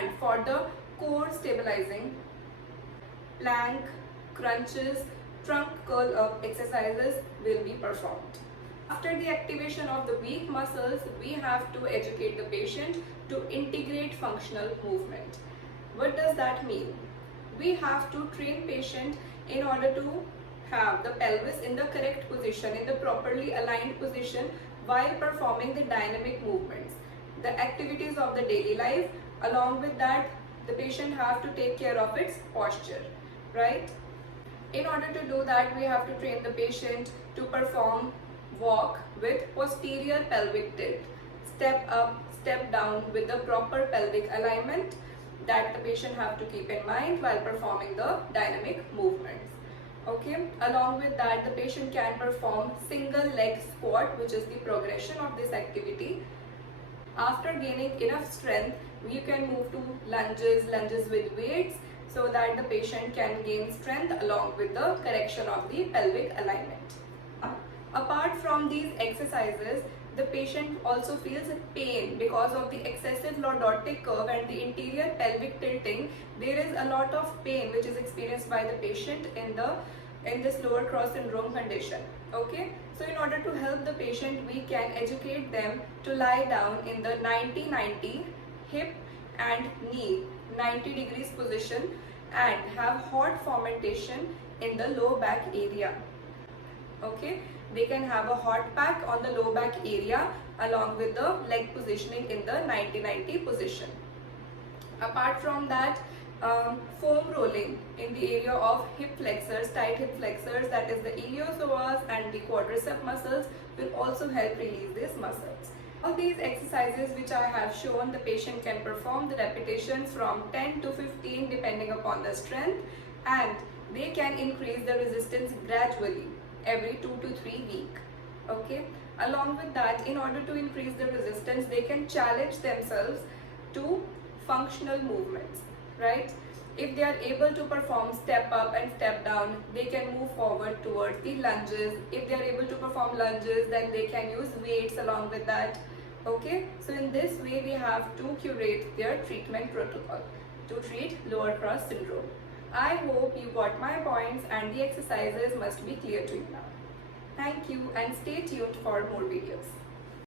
And for the core stabilizing, plank, crunches, trunk curl up exercises will be performed. After the activation of the weak muscles, we have to educate the patient to integrate functional movement. What does that mean? We have to train patient in order to have the pelvis in the correct position, in the properly aligned position while performing the dynamic movements, the activities of the daily life. Along with that, the patient have to take care of its posture, right? In order to do that, we have to train the patient to perform walk with posterior pelvic tilt, step up, step down with the proper pelvic alignment that the patient have to keep in mind while performing the dynamic movements. Okay, along with that, the patient can perform single leg squat, which is the progression of this activity. After gaining enough strength, we can move to lunges with weights, so that the patient can gain strength along with the correction of the pelvic alignment. Apart from these exercises, the patient also feels pain because of the excessive lordotic curve and the interior pelvic tilting. There is a lot of pain which is experienced by the patient in this lower cross syndrome condition. Okay, so in order to help the patient, we can educate them to lie down in the 90-90 hip and knee 90 degrees position and have hot fomentation in the low back area. Okay, they can have a hot pack on the low back area along with the leg positioning in the 90-90 position. Apart from that, foam rolling in the area of hip flexors, tight hip flexors, that is the iliopsoas and the quadricep muscles, will also help release these muscles. All these exercises which I have shown, the patient can perform the repetitions from 10 to 15 depending upon the strength, and they can increase the resistance gradually every 2 to 3 weeks. Okay, along with that, in order to increase the resistance, they can challenge themselves to functional movements, right? If they are able to perform step up and step down, they can move forward towards the lunges. If they are able to perform lunges, then they can use weights along with that. Okay, so in this way we have to curate their treatment protocol to treat lower cross syndrome. I hope you got my points and the exercises must be clear to you now. Thank you and stay tuned for more videos.